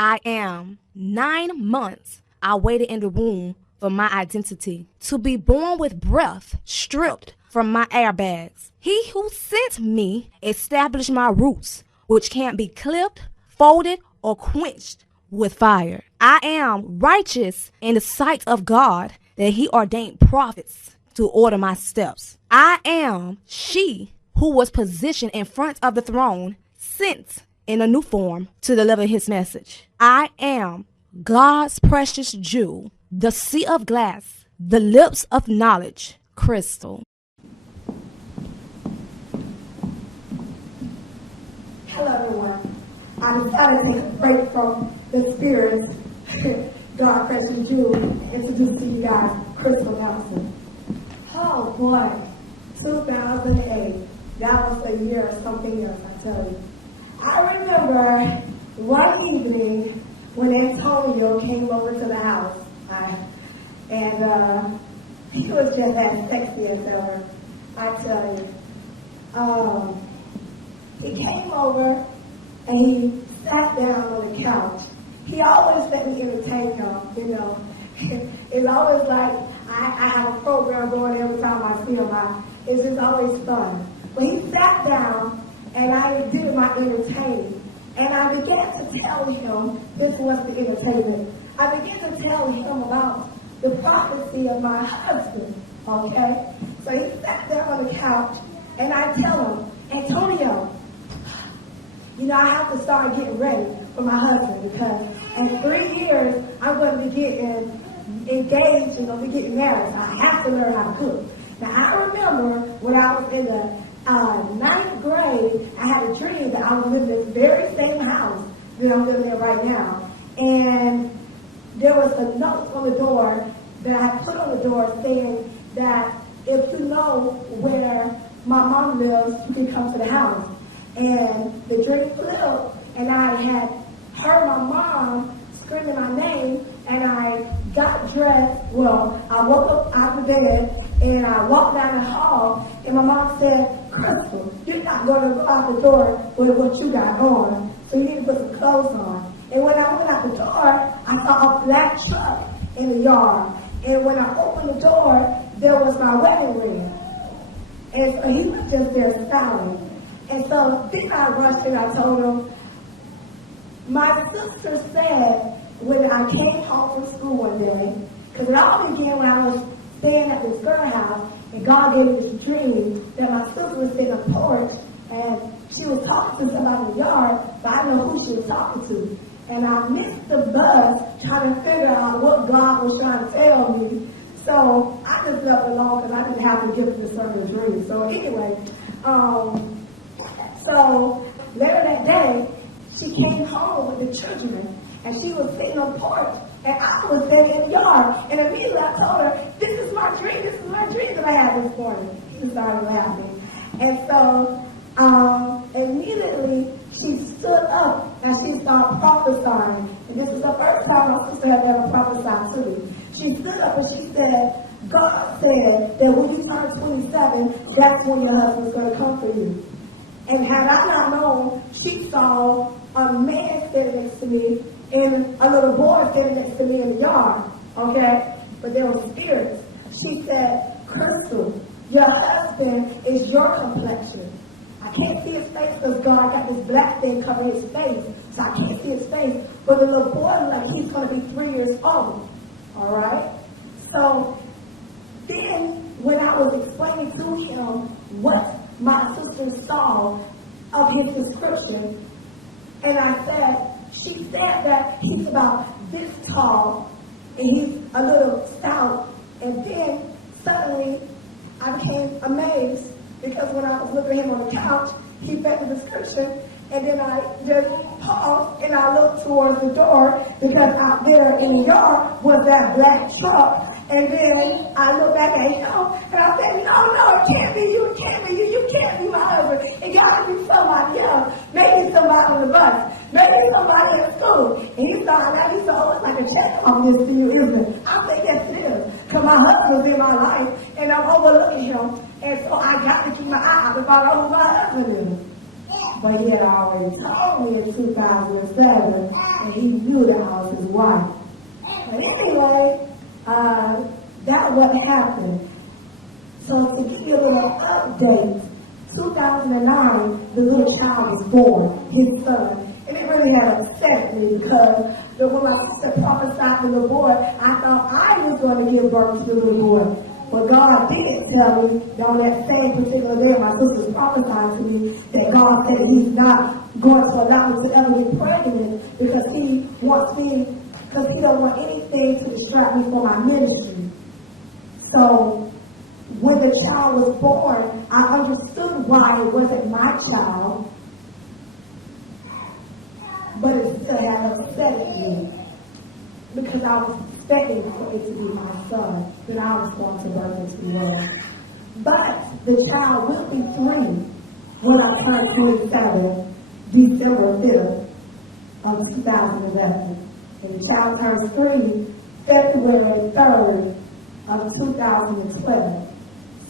I am. 9 months I waited in the womb for my identity to be born with breath stripped from my airbags. He who sent me established my roots, which can't be clipped, folded, or quenched with fire. I am righteous in the sight of God that he ordained prophets to order my steps. I am she who was positioned in front of the throne, sent in a new form to deliver his message. I am God's precious jewel, the sea of glass, the lips of knowledge, crystal. Hello, everyone. I decided to take a break from the spirits, God precious jewel, and introduce to you guys Crystal Nelson. Oh boy, 2008. That was a year of something else, I tell you. I remember one evening when Antonio came over to the house, and he was just as sexy as ever, I tell you. He came over and he sat down on the couch. He always let me entertain him, you know. It's always like I have a program going every time I see him. It's just always fun. But he sat down and I did my entertaining. And I began to tell him, this was the entertainment. I began to tell him about the prophecy of my husband, okay? So he sat there on the couch and I tell him, Antonio, you know, I have to start getting ready for my husband because in 3 years, I'm going to be getting engaged and going to be getting married. So I have to learn how to cook. Now, I remember when I was in the 9th grade, I had a dream that I was living in this very same house that I'm living in right now. And there was a note on the door that I put on the door saying that if you know where my mom lives, you can come to the house. And the dream flipped, and I had heard my mom screaming my name, and I got dressed. Well, I woke up out of bed, and I walked down the hall, and my mom said, Crystal, you're not going to go out the door with what you got on, so you need to put some clothes on. And when I went out the door, I saw a black truck in the yard. And when I opened the door, there was my wedding ring. And so he was just there smiling. And so then I rushed and I told him, my sister said when I came home from school one day, because it all began when I was staying at this girl house, and God gave me this dream that my sister was sitting on the porch, and she was talking to somebody in the yard, but I didn't know who she was talking to. And I missed the bus trying to figure out what God was trying to tell me. So I just left it alone because I didn't have to give the certain dream. So anyway, so later that day, she came home with the children, and she was sitting on the porch, and I was sitting in the yard. And immediately I told her, this is my dream that I had this morning. She started laughing. And so immediately she stood up and she started prophesying. And this is the first time my sister had ever prophesied to me. She stood up and she said, God said that when you turn 27, that's when your husband's going to come for you. And had I not known, she saw a man standing next to me and a little boy standing next to me in the yard, okay? But there were spirits. She said, Crystal, your husband is your complexion. I can't see his face because God got this black thing covering his face, so I can't see his face. But the little boy, like he's going to be 3 years old, all right? So then when I was explaining to him what my sister saw of his description, and I said, she said that he's about this tall, and he's a little stout, and then suddenly I became amazed because when I was looking at him on the couch, he fit the description, and then I just paused and I looked towards the door because out there in the yard was that black truck. And then I looked back at him and I said, no, it can't be you, you can't be my husband. It gotta be somebody else. Maybe somebody on the bus, maybe somebody in school. And he started laughing. He said, oh, it's like a check on this to you, isn't it? I said, yes, it is. Because my husband's in my life and I'm overlooking him. And so I got to keep my eye out to find out who my husband is. But he had already told me in 2007, and he knew that I was his wife. But anyway, that's what happened. So to give you a little update, 2009, the little child was born, his son. And it really had upset me because when my sister prophesied to the boy, I thought I was going to give birth to the little boy. But God did tell me that on that same particular day, my sister was prophesying to me that God said he's not going to allow me to ever get pregnant because he wants me, because he don't want anything to distract me from my ministry. So when the child was born, I understood why it wasn't my child, but it still had upset me because I was expecting for it to be my son that I was going to birth into the world. But the child will be 3 when I turn 27, December 5th of 2011. And the child turns 3 February 3rd of 2012.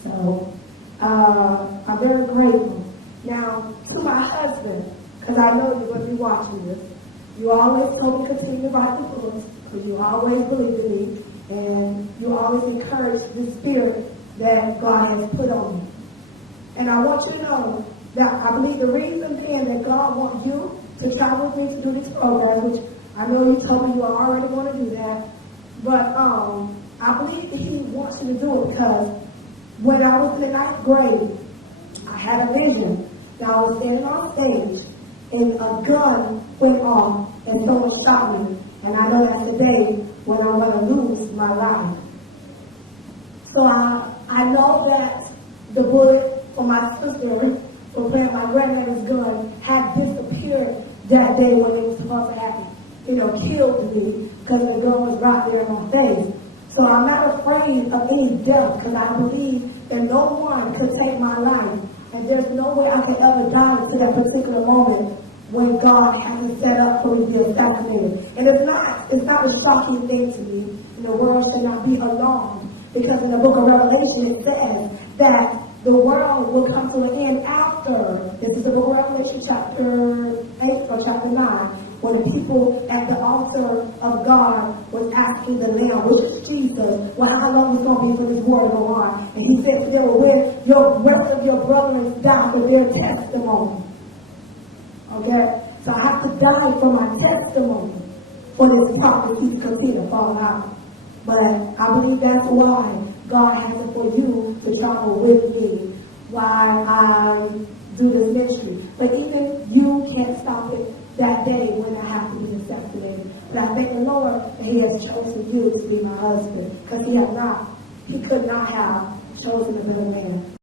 So I'm very grateful. Now, to my husband, because I know you're going to be watching this, you always told me to continue to write the books, because you always believed in me, and you always encouraged the spirit that God has put on me. And I want you to know that I believe the reason being that God wants you to travel with me to do this program, which I know you told me you are already going to do that, but I believe that he wants you to do it because when I was in the 9th grade, I had a vision that I was standing on stage and a gun went off and someone shot me. And I know that's the day when I'm going to lose my life. So I know that the bullet for my sister for playing my grandmother's gun had disappeared that day when it was supposed to happen. Killed me because the gun was right there in my face. So I'm not afraid of any death because I believe that no one could take my life. And there's no way I could ever die to that particular moment when God has it set up for me to be assassinated. And it's not a shocking thing to me. The world should not be alarmed. Because in the book of Revelation it says that the world will come to an end after. This is the book of Revelation chapter 8 or chapter 9. When the people at the altar of God was asking the Lamb, which is Jesus, well, how long is it going to be for this war to go on? And he said to them, when your rest of your brothers die for their testimony. Okay? So I have to die for my testimony for this prophecy to continue to fall out. But I believe that's why God has it for you to travel with me while I do this ministry. But even you can't stop it that day when I have to be assassinated. But I thank the Lord that he has chosen you to be my husband. Because he could not have chosen another man.